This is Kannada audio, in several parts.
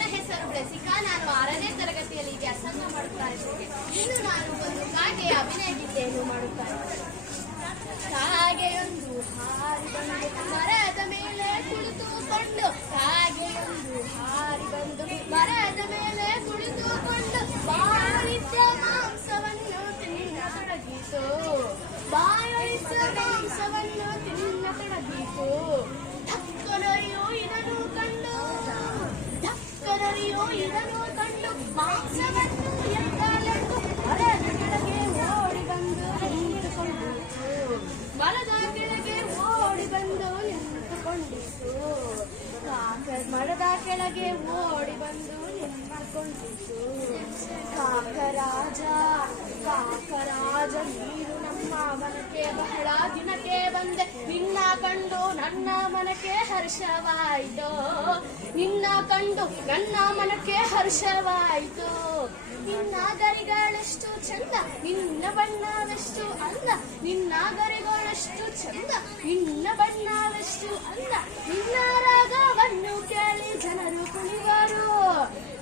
ನನ್ನ ಹೆಸರು ಬ್ಲೆಸಿಕಾ. ನಾನು 6ನೇ ತರಗತಿಯಲ್ಲಿ ವ್ಯಾಸಂಗ ಮಾಡುತ್ತಾ ಇದ್ದೇನೆ. ಇನ್ನು ನಾನು ಒಂದು ಕಾಗೆಯ ಅಭಿನಯಿಕೆಯನ್ನು ಮಾಡುತ್ತಾ ಇದ್ದೇನೆ. ಕಾಗೆಯೊಂದು ಹಾರಿ ಬಂದು ಮರದ ಮೇಲೆ ಕುಳಿತುಕೊಂಡು, ಕಾಗೆಯೊಂದು ಹಾರಿ ಬಂದು ಮರದ ಮೇಲೆ ಕುಳಿತುಕೊಂಡು ಬಾಯಿದ್ದ ಮಾಂಸವನ್ನು ತಿನ್ನತೊಡಗಿತು. ಬಾಯಿದ್ದ ಮಾಂಸವನ್ನು ತಿನ್ನತೊಡಗಿತು. ಧಕ್ಕನರಿಯೋ ಇದನ್ನು ಕಂಡು, ಧಕ್ಕನರಿಯೋ ಇದನ್ನು ಕಂಡು ಮಾಂಸವನ್ನು ಎತ್ತಲೆಂದು ಮರದ ಕೆಳಗೆ ಓಡಿ ಬಂದು ನಿಂತುಕೊಂಡಿತು. ಮರದ ಕೆಳಗೆ ಓಡಿ ಬಂದು ನಿಂತುಕೊಂಡಿತು. ಮರದ ಕೆಳಗೆ ಓಡಿ ಬಂದು ನಿಂತುಕೊಂಡಿತು. ಕಾಕರಾಜ, ಕಾಕರಾಜ, ನೀನು ನಮ್ಮ ಮನಕ್ಕೆ ಬಹಳ ದಿನಕ್ಕೆ ಬಂದೆ. ನಿನ್ನ ಕಂಡು ನನ್ನ ಮನಕ್ಕೆ ಹರ್ಷವಾಯಿತು. ನಿನ್ನ ಕಂಡು ನನ್ನ ಮನಕ್ಕೆ ಹರ್ಷವಾಯಿತು. ನಿನ್ನ ಗರಿಗಳೆಷ್ಟು ಚಂದ, ನಿನ್ನ ಬಣ್ಣವೆಷ್ಟು ಅಂದ. ನಿನ್ನ ಗರಿಗಳೆಷ್ಟು ಚಂದ, ನಿನ್ನ ಬಣ್ಣವೆಷ್ಟು ಅಂದ. ನಿನ್ನ ರಾಗವನ್ನು ಕೇಳಿ ಜನರು ಕುಣಿವರು.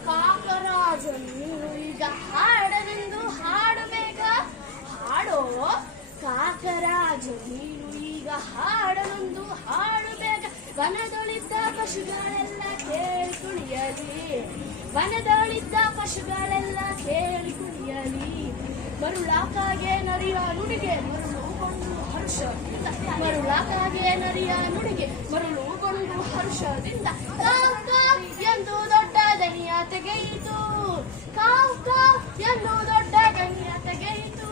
ಕಾಕರಾಜ, ನೀನು ಈಗ ಹಾಡಲೆಂದು ಹಾಡಬೇಕ, ಹಾಡೋ. ಕಾಕರಾಜ, ನೀನು ಈಗ ಹಾಡಲೆಂದು ಹಾಡಬೇಕ. ವನದೊಳಿದ್ದ ಪಶುಗಳೆಲ್ಲ ಕೇಳಿ ಕುಣಿಯಲಿ. ವನದೊಳಿದ್ದ ಪಶುಗಳೆಲ್ಲ ಕೇಳಿ ಕುಣಿಯಲಿ. ಮರುಳಾಕಾಗೆ ನರಿಯ ನುಡಿಗೆ ಮರುಳುಗೊಂಡು ಹರ್ಷದಿಂದ. ಮರುಳಾಕಾಗೆ ನರಿಯ ನುಡಿಗೆ ಮರುಳುಗೊಂಡು ಹರ್ಷದಿಂದ ಕಾವ್ ಕಾವ್ ಎಂದು ದೊಡ್ಡ ದನಿಯ ತೆಗೆಯಿತು. ಕಾವ್ ಕಾವ್ ಎಂದು ದೊಡ್ಡ ದನಿಯ ತೆಗೆಯಿತು.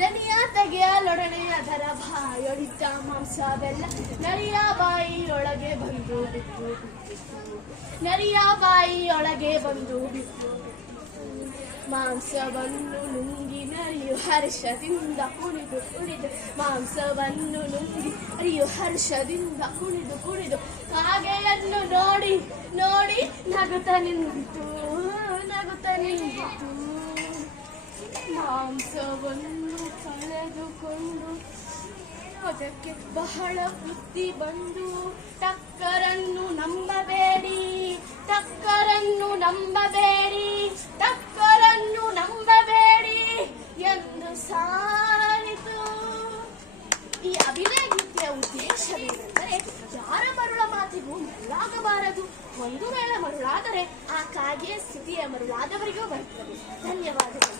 ದನಿಯ ತೆಗೆಯಲೊಡನೆ ಅದರ ಬಾಯೊಳಿದ್ದ ಮಾಂಸವೆಲ್ಲ ನರಿಯ ಬಾಯಿಯೊಳಗೆ ಬಂದು ಬಿತ್ತು. ನರಿಯ ಬಾಯಿಯೊಳಗೆ ಬಂದು ಬಿತ್ತು. ಮಾಂಸವನ್ನು ನುಂಗಿ ನರಿಯು ಹರ್ಷದಿಂದ ಕುಣಿದು ಕುಣಿದು, ಮಾಂಸವನ್ನು ನುಂಗಿ ನರಿಯು ಹರ್ಷದಿಂದ ಕುಣಿದು ಕುಣಿದು ಕಾಗೆಯನ್ನು ನೋಡಿ ನೋಡಿ ನಗುತ್ತ ನಿಂತಿತು. ನಗುತ್ತ ನಿಂತಿತು. ಮಾಂಸವನ್ನು ಕಳೆದುಕೊಂಡು ಅದಕ್ಕೆ ಬಹಳ ಬುದ್ಧಿ ಬಂದು, ಟಕ್ಕರನ್ನು ನಂಬಬೇಡಿ, ಟಕ್ಕರನ್ನು ನಂಬಬೇಡಿ, ಟಕ್ಕರನ್ನು ನಂಬಬೇಡಿ ಎಂದು ಸಾರಿತು. ಈ ಅಭಿನಯ ಗೀತೆಯ ಉದ್ದೇಶವೇನೆಂದರೆ, ಯಾರ ಮರುಳ ಮಾತಿಗೂ ಮರುಳಾಗಬಾರದು. ಒಂದು ವೇಳೆ ಮರುಳಾದರೆ ಆ ಕಾಗೆ ಸ್ಥಿತಿಯ ಮರುಳಾದವರಿಗೂ ಬರುತ್ತದೆ. ಧನ್ಯವಾದಗಳು.